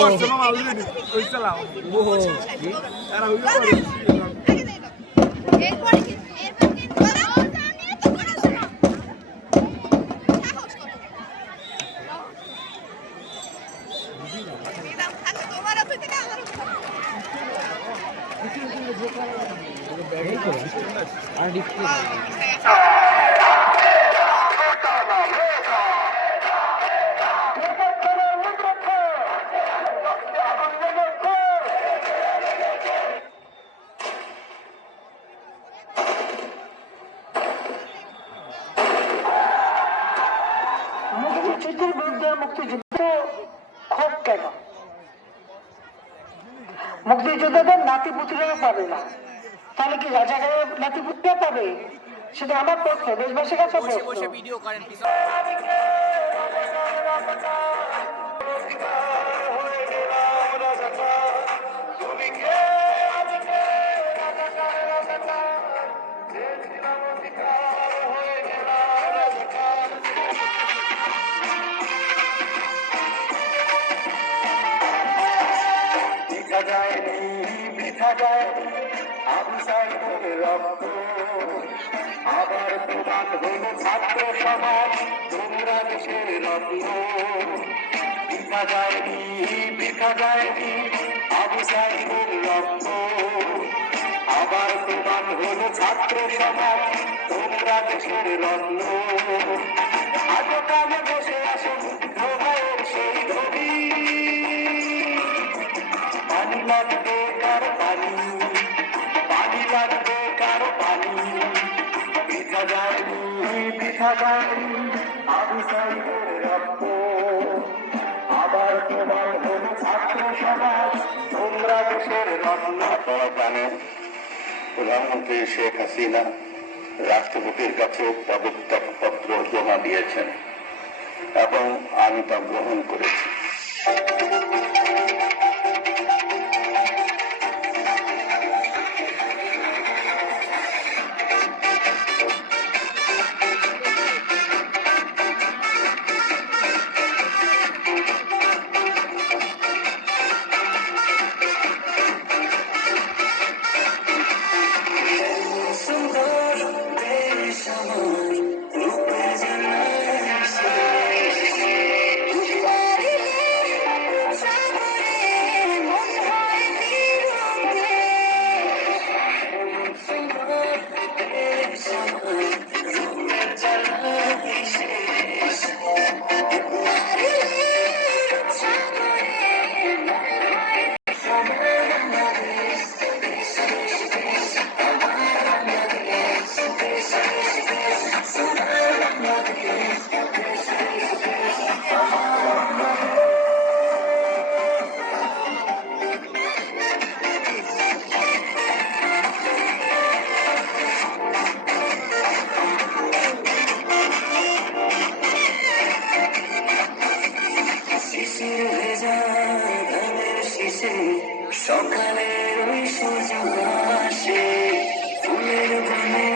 করছে মামা অলরেডি কইছিলাম ও কি এরা হইলো এরপর কি আমি এত করে সাহস কত দিলাম খালি তোমার তো দিনা আমার আর ডিসপ্লে মুক্তিযুদ্ধের বিরুদ্ধে মুক্তিযুদ্ধ ক্ষোভ কেন? মুক্তিযোদ্ধাদের নাতিপুতিরাও পাবে না, তাহলে কি রাজাকারের নাতিপুতিরা পাবে? সেটা আমার প্রশ্ন, দেশবাসীর কাছে প্রশ্ন। আবার প্রধান হল ছাত্র সমাজ, তোমরা দেশের রত্ন। পিঠা যায়নি পিঠা যায়নি আবু সাইদের রক্ত। আবার প্রধান হল ছাত্র সমাজ, তোমরা দেশের রত্ন। আজ কালে বসে আসুন ভাইয়ের সেই ধনী, পানি লাগবে কার পানি, পানি লাগবে কার পানি। পিঠা যায়নি পিঠা যায়নি আবু সাইদের রক্ত। আবার তোমার হল ছাত্র সমাজ, তোমরা দেশের রত্ন। জানেন প্রধানমন্ত্রী শেখ হাসিনা রাষ্ট্রপতির কাছে পদত্যাগপত্র জমা দিয়েছেন এবং আমি তা গ্রহণ করেছি। সকালে ওই সূর্য আসে ফুলের বনে